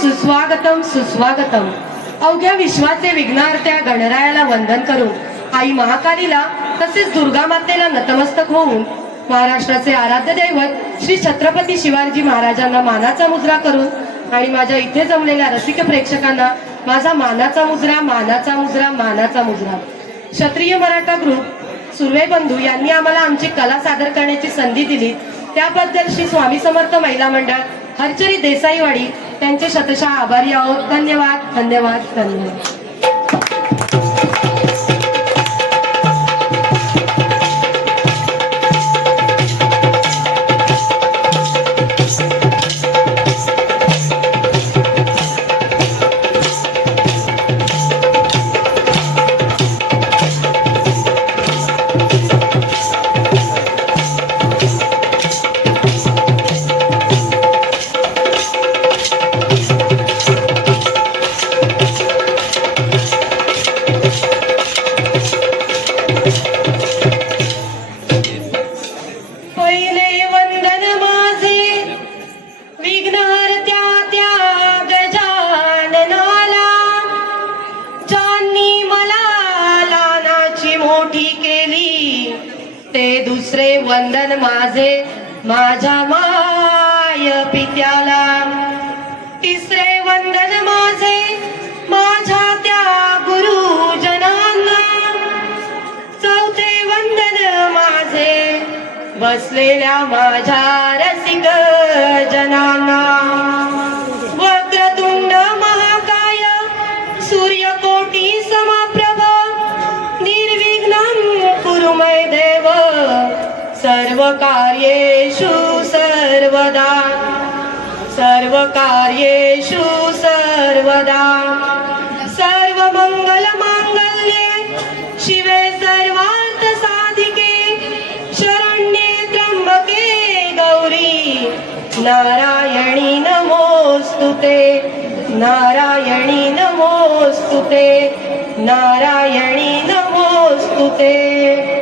सुस्वागतम सुस्वागतम. अवघ्या विश्वाचे विघ्नार्थ्या गणरायाला वंदन करून आई महाकालीला तसेच दुर्गा मातेला नतमस्तक होऊन महाराष्ट्राचे आराध्य दैवत श्री छत्रपती शिवाजी महाराजांना मानाचा मुजरा करून आणि माझ्या इथे जमलेल्या रसिक प्रेक्षकांना माझा मानाचा मुजरा मानाचा मुजरा मानाचा मुजरा क्षत्रिय मराठा ग्रुप सुर्वे बंधू यांनी आम्हाला आमची कला सादर करण्याची संधी दिली. त्याबद्दल श्री स्वामी समर्थ महिला मंडळ हरचरी देसाईवाडी. त्यांचे शतशः आभारी आहोत. धन्यवाद. धन्यवाद. धन्यवाद. दुसरे वंदन माझे माझ्या माय पित्याला. तिसरे वंदन माझे माझ्या त्या गुरुजनांना चौथे वंदन माझे बसलेल्या माझ्या रसिक जनांना सर्वकार्येषु सर्वदा। सर्व कार्येषु सर्वदा। सर्व मंगल मांगल्ये शिवे सर्वार्थ साधिके शरण्ये त्र्यंबके गौरी। नारायणी नमोस्तुते नारायणी नमोस्तुते नारायणी नमोस्तुते तन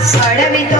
Sorry, let.